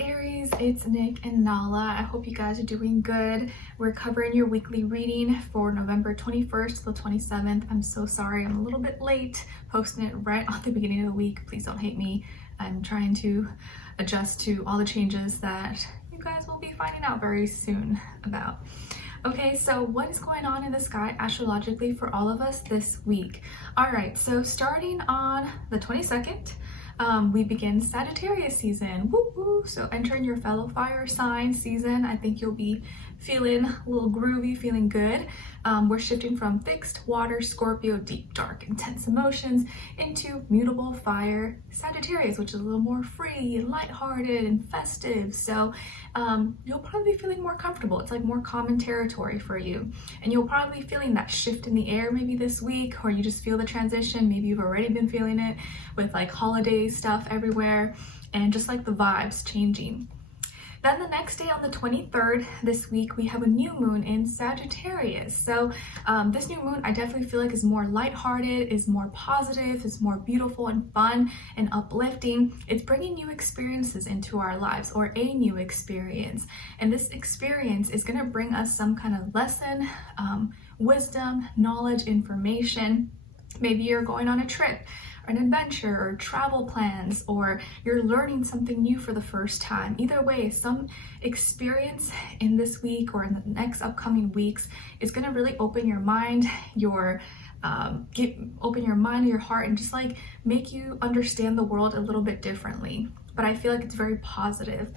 Aries, it's Nick and Nala. I hope you guys are doing good. We're covering your weekly reading for November 21st to the 27th. I'm so sorry, I'm a little bit late posting it right at the beginning of the week. Please don't hate me. I'm trying to adjust to all the changes that you guys will be finding out very soon about. Okay, so what is going on in the sky astrologically for all of us this week? All right, so starting on the 22nd, we begin Sagittarius season. Woo woo! So entering your fellow fire sign season, I think you'll be feeling a little groovy, feeling good. We're shifting from fixed water, Scorpio, deep, dark, intense emotions into mutable fire, Sagittarius, which is a little more free and lighthearted and festive. So you'll probably be feeling more comfortable. It's like more common territory for you. And you'll probably be feeling that shift in the air maybe this week, or you just feel the transition. Maybe you've already been feeling it with like holiday stuff everywhere and just like the vibes changing. Then the next day on the 23rd this week, we have a new moon in Sagittarius. So this new moon, I definitely feel like is more lighthearted, is more positive, is more beautiful and fun and uplifting. It's bringing new experiences into our lives, or a new experience. And this experience is going to bring us some kind of lesson, wisdom, knowledge, information. Maybe you're going on a trip, an adventure, or travel plans, or you're learning something new for the first time. Either way, some experience in this week or in the next upcoming weeks is going to really open your mind, open your mind and your heart, and just like make you understand the world a little bit differently. But I feel like it's very positive.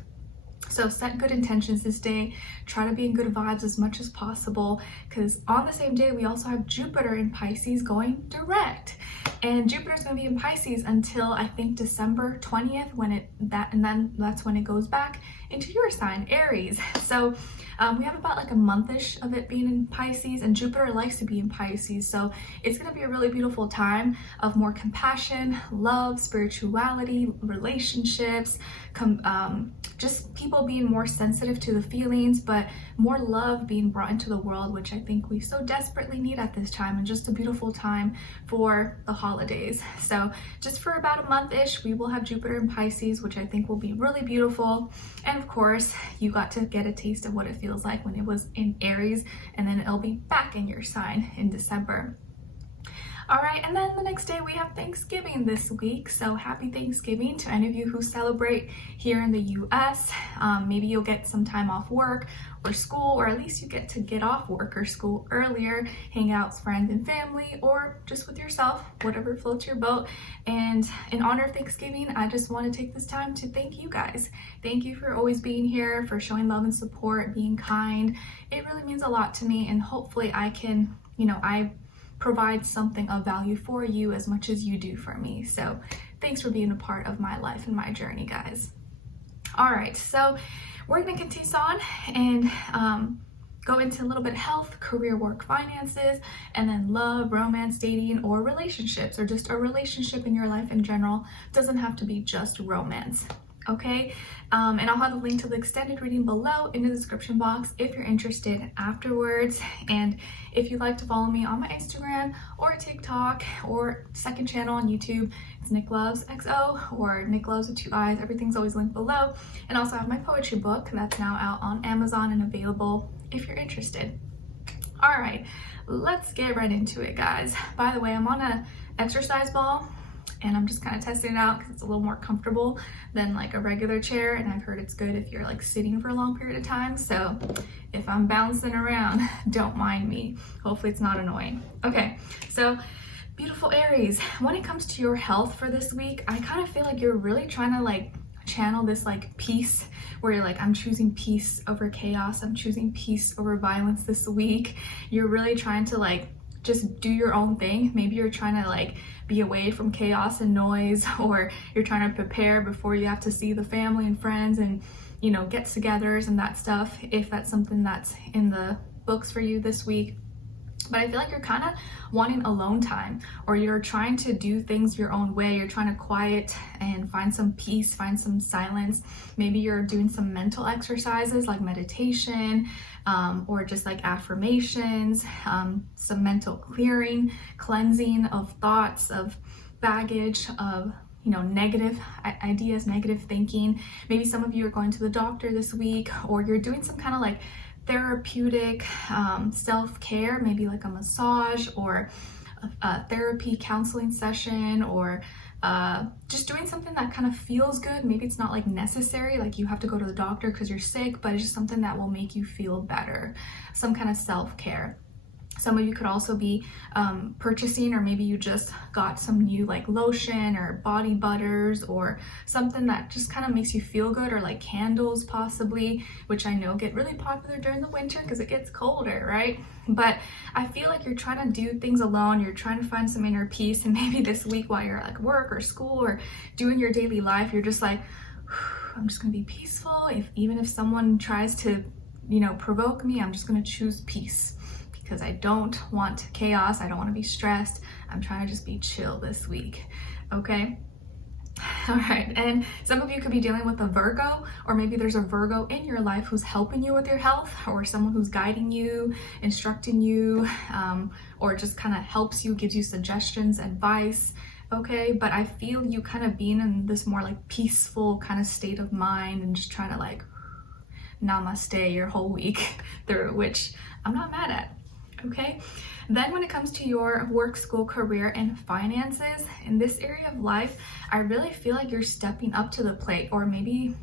So set good intentions this day. Try to be in good vibes as much as possible, because on the same day we also have Jupiter in Pisces going direct, and Jupiter's going to be in Pisces until I think December 20th, and then that's when it goes back into your sign, Aries. So we have about like a month-ish of it being in Pisces, and Jupiter likes to be in Pisces. So it's going to be a really beautiful time of more compassion, love, spirituality, relationships, just people being more sensitive to the feelings, but more love being brought into the world, which I think we so desperately need at this time, and just a beautiful time for the holidays. So just for about a month-ish, we will have Jupiter in Pisces, which I think will be really beautiful. And of course, you got to get a taste of what it feels like when it was in Aries, and then it'll be back in your sign in December. All right, and then the next day we have Thanksgiving this week. So happy Thanksgiving to any of you who celebrate here in the US. Maybe you'll get some time off work or school, or at least you get to get off work or school earlier, hang out with friends and family, or just with yourself, whatever floats your boat. And in honor of Thanksgiving, I just want to take this time to thank you guys. Thank you for always being here, for showing love and support, being kind. It really means a lot to me, and hopefully I can, I provide something of value for you as much as you do for me. So thanks for being a part of my life and my journey, guys. All right, so we're gonna continue on and go into a little bit health, career, work, finances, and then love, romance, dating, or relationships, or just a relationship in your life in general. Doesn't have to be just romance. Okay, and I'll have a link to the extended reading below in the description box if you're interested afterwards. And if you'd like to follow me on my Instagram or TikTok or second channel on YouTube, it's Nicloves XO or Nicloves with 2 eyes. Everything's always linked below. And also I have my poetry book that's now out on Amazon and available if you're interested. All right, let's get right into it, guys. By the way, I'm on a exercise ball, and I'm just kind of testing it out because it's a little more comfortable than like a regular chair, and I've heard it's good if you're like sitting for a long period of time. So if I'm bouncing around, don't mind me. Hopefully it's not annoying. Okay, so beautiful Aries, when it comes to your health for this week, I kind of feel like you're really trying to like channel this like peace, where you're like, I'm choosing peace over chaos, I'm choosing peace over violence this week. You're really trying to like just do your own thing. Maybe you're trying to like be away from chaos and noise, or you're trying to prepare before you have to see the family and friends and get-togethers and that stuff, if that's something that's in the books for you this week. But I feel like you're kind of wanting alone time, or you're trying to do things your own way. You're trying to quiet and find some peace, find some silence. Maybe you're doing some mental exercises like meditation, or just like affirmations, some mental clearing, cleansing of thoughts, of baggage, of negative ideas, negative thinking. Maybe some of you are going to the doctor this week, or you're doing some kind of like therapeutic self-care, maybe like a massage or a therapy counseling session, or just doing something that kind of feels good. Maybe it's not like necessary, like you have to go to the doctor because you're sick, but it's just something that will make you feel better, some kind of self-care. Some of you could also be purchasing, or maybe you just got some new like lotion or body butters or something that just kind of makes you feel good, or like candles possibly, which I know get really popular during the winter because it gets colder, right? But I feel like you're trying to do things alone. You're trying to find some inner peace, and maybe this week while you're at like work or school or doing your daily life, you're just like, I'm just gonna be peaceful. Even if someone tries to, provoke me, I'm just gonna choose peace, because I don't want chaos. I don't want to be stressed. I'm trying to just be chill this week, okay? All right, and some of you could be dealing with a Virgo, or maybe there's a Virgo in your life who's helping you with your health, or someone who's guiding you, instructing you, or just kind of helps you, gives you suggestions, advice, okay? But I feel you kind of being in this more like peaceful kind of state of mind and just trying to like namaste your whole week through, which I'm not mad at. Okay, then when it comes to your work, school, career, and finances, in this area of life, I really feel like you're stepping up to the plate, or maybe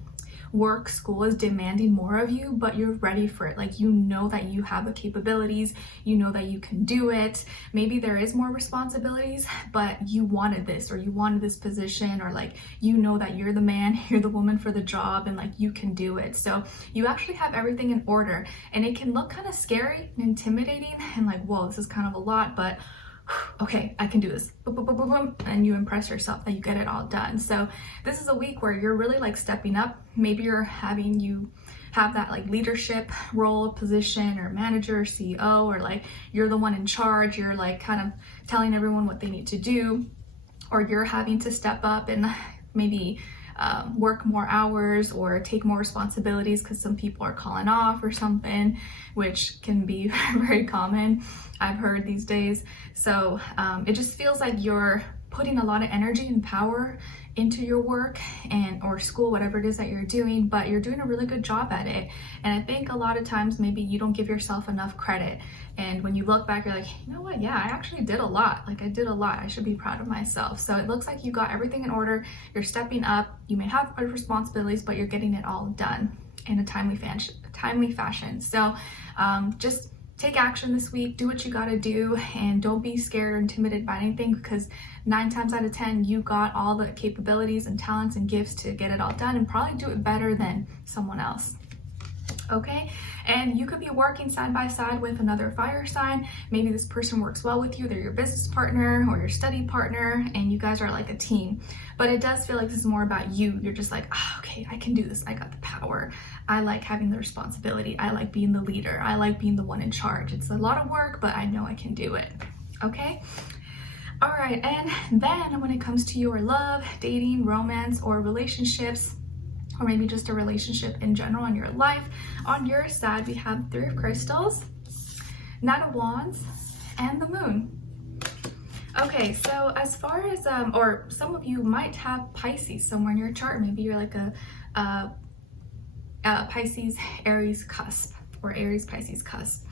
work, school is demanding more of you, but you're ready for it. Like, you know that you have the capabilities, you know that you can do it. Maybe there is more responsibilities, but you wanted this, or you wanted this position, or like, you know that you're the man, you're the woman for the job, and like, you can do it. So you actually have everything in order, and it can look kind of scary and intimidating and like, whoa, this is kind of a lot, but okay, I can do this, boom, boom, boom, boom, boom, and you impress yourself that you get it all done. So this is a week where you're really like stepping up. Maybe you have that like leadership role, position, or manager, CEO, or like you're the one in charge. You're like kind of telling everyone what they need to do, or you're having to step up and maybe work more hours or take more responsibilities because some people are calling off or something, which can be very common, I've heard these days. So it just feels like you're putting a lot of energy and power into your work or school, whatever it is that you're doing, but you're doing a really good job at it. And I think a lot of times maybe you don't give yourself enough credit. And when you look back, you're like, you know what? Yeah, I actually did a lot. Like, I did a lot. I should be proud of myself. So it looks like you got everything in order. You're stepping up. You may have other responsibilities, but you're getting it all done in a timely fashion. So just take action this week, do what you gotta do, and don't be scared or intimidated by anything, because 9 times out of 10, you got all the capabilities and talents and gifts to get it all done and probably do it better than someone else. Okay, and you could be working side by side with another fire sign. Maybe this person works well with you. They're your business partner or your study partner, and you guys are like a team. But it does feel like this is more about you. You're just like, oh, okay, I can do this. I got the power. I like having the responsibility. I like being the leader. I like being the one in charge. It's a lot of work, but I know I can do it. Okay. All right, and then when it comes to your love, dating, romance, or relationships, or maybe just a relationship in general in your life, on your side, we have 3 of crystals, Knight of Wands, and the Moon. Okay, so as far as, or some of you might have Pisces somewhere in your chart. Maybe you're like a Pisces Aries cusp, or Aries Pisces cusp.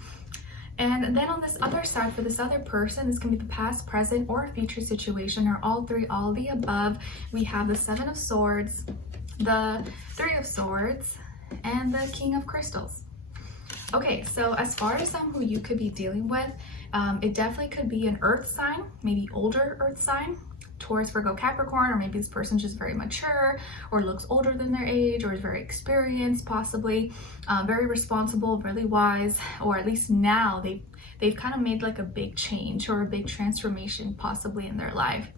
And then on this other side, for this other person, this can be the past, present, or future situation, or all 3, all the above. We have the 7 of Swords, the 3 of Swords, and the King of Crystals. Okay, so as far as who you could be dealing with, it definitely could be an earth sign, maybe older earth sign, Taurus, Virgo, Capricorn, or maybe this person's just very mature or looks older than their age, or is very experienced, possibly very responsible, really wise, or at least now they've kind of made like a big change or a big transformation possibly in their life.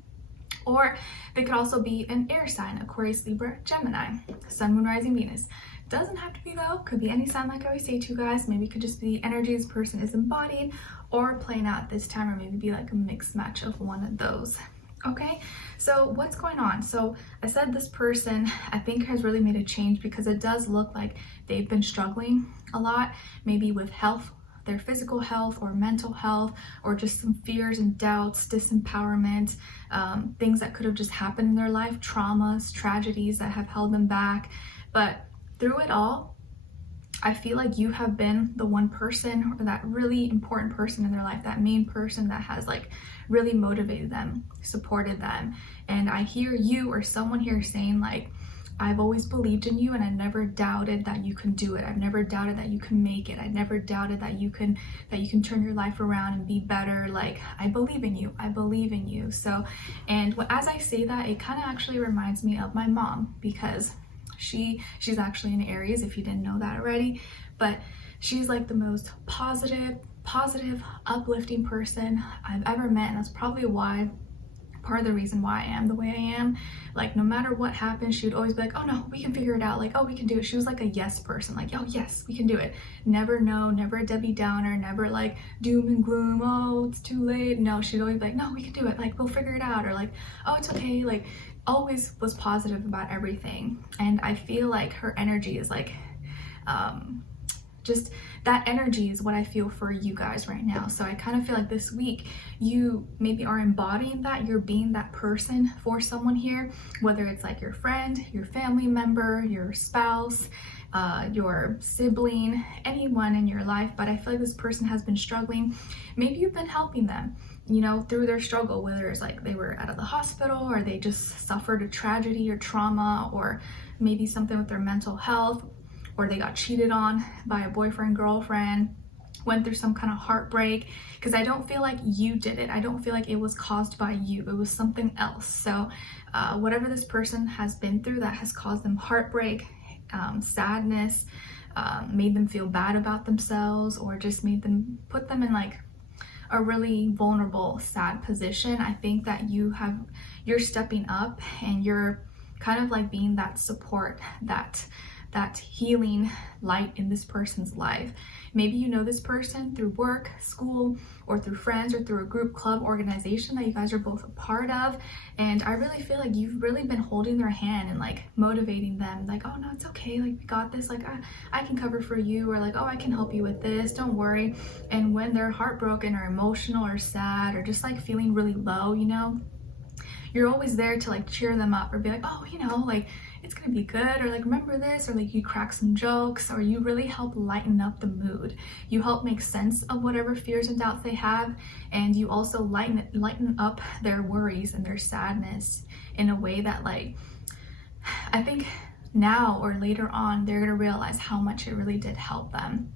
Or they could also be an air sign, Aquarius, Libra, Gemini, Sun, Moon, Rising, Venus. Doesn't have to be though, could be any sign, like I always say to you guys. Maybe it could just be the energy this person is embodying or playing out this time, or maybe be like a mixed match of one of those. Okay, so what's going on? So I said this person, I think, has really made a change, because it does look like they've been struggling a lot, maybe with health their physical health or mental health, or just some fears and doubts, disempowerment, things that could have just happened in their life, traumas, tragedies that have held them back. But through it all, I feel like you have been the one person, or that really important person in their life, that main person that has like really motivated them, supported them. And I hear you or someone here saying like, I've always believed in you and I never doubted that you can do it. I've never doubted that you can make it. I never doubted that you can turn your life around and be better. Like, I believe in you. I believe in you. So, and as I say that, it kind of actually reminds me of my mom, because she's actually an Aries, if you didn't know that already. But she's like the most positive, uplifting person I've ever met. And that's probably part of the reason why I am the way I am. Like, no matter what happened, she would always be like, oh no, we can figure it out. Like, oh, we can do it. She was like a yes person. Like, oh yes, we can do it. Never no, never a Debbie Downer, never like doom and gloom. Oh, it's too late. No, she'd always be like, no, we can do it. Like, we'll figure it out. Or like, oh, it's okay. Like, always was positive about everything. And I feel like her energy is like, just that energy is what I feel for you guys right now. So I kind of feel like this week you maybe are embodying that, you're being that person for someone here, whether it's like your friend, your family member, your spouse, your sibling, anyone in your life. But I feel like this person has been struggling. Maybe you've been helping them, you know, through their struggle, whether it's like they were out of the hospital, or they just suffered a tragedy or trauma, or maybe something with their mental health, or they got cheated on by a boyfriend, girlfriend, went through some kind of heartbreak. Because I don't feel like you did it. I don't feel like it was caused by you. It was something else. So whatever this person has been through that has caused them heartbreak, sadness, made them feel bad about themselves, or just put them in like a really vulnerable, sad position. I think that you're stepping up, and you're kind of like being that support, that healing light in this person's life. Maybe you know this person through work, school, or through friends, or through a group, club, organization that you guys are both a part of. And I really feel like you've really been holding their hand and like motivating them, like, oh no, it's okay, like we got this, like I can cover for you, or like, oh, I can help you with this, don't worry. And when they're heartbroken or emotional or sad, or just like feeling really low, you know, you're always there to like cheer them up, or be like, oh, you know, like it's gonna be good, or like remember this, or like you crack some jokes, or you really help lighten up the mood. You help make sense of whatever fears and doubts they have, and you also lighten up their worries and their sadness in a way that, like, I think now or later on they're gonna realize how much it really did help them.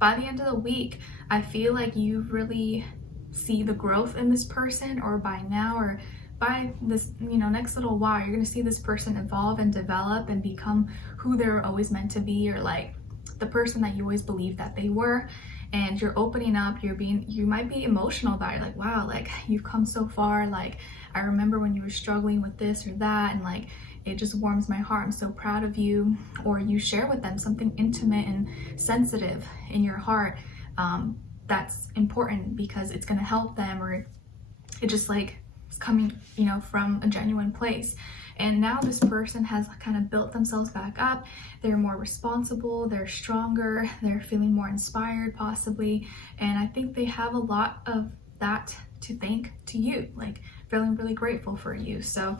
By the end of the week, I feel like you really see the growth in this person, or by now, or by this, you know, next little while, you're gonna see this person evolve and develop and become who they're always meant to be, or like the person that you always believed that they were. And you're opening up, you might be emotional about it, like, wow, like you've come so far, like I remember when you were struggling with this or that, and like it just warms my heart, I'm so proud of you. Or you share with them something intimate and sensitive in your heart, that's important because it's gonna help them, or it just like it's coming, you know, from a genuine place. And now this person has kind of built themselves back up. They're more responsible, they're stronger, they're feeling more inspired possibly. And I think they have a lot of that to thank to you, like feeling really grateful for you. So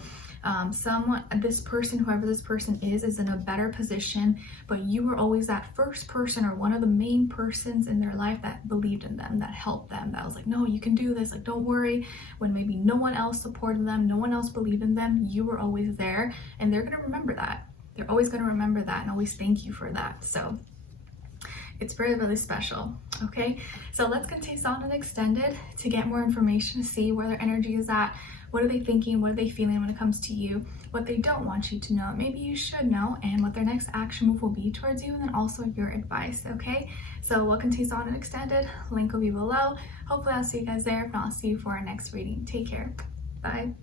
this person, whoever this person is in a better position, but you were always that first person, or one of the main persons in their life that believed in them, that helped them, that was like, no, you can do this, like don't worry. When maybe no one else supported them, no one else believed in them, you were always there. And they're gonna remember that. They're always gonna remember that and always thank you for that. So it's really, really special. Okay, so let's continue on and extended to get more information, to see where their energy is at. What are they thinking? What are they feeling when it comes to you? What they don't want you to know, maybe you should know, and what their next action move will be towards you, and then also your advice, okay? So we'll continue on and extended. Link will be below. Hopefully I'll see you guys there. If not, I'll see you for our next reading. Take care. Bye.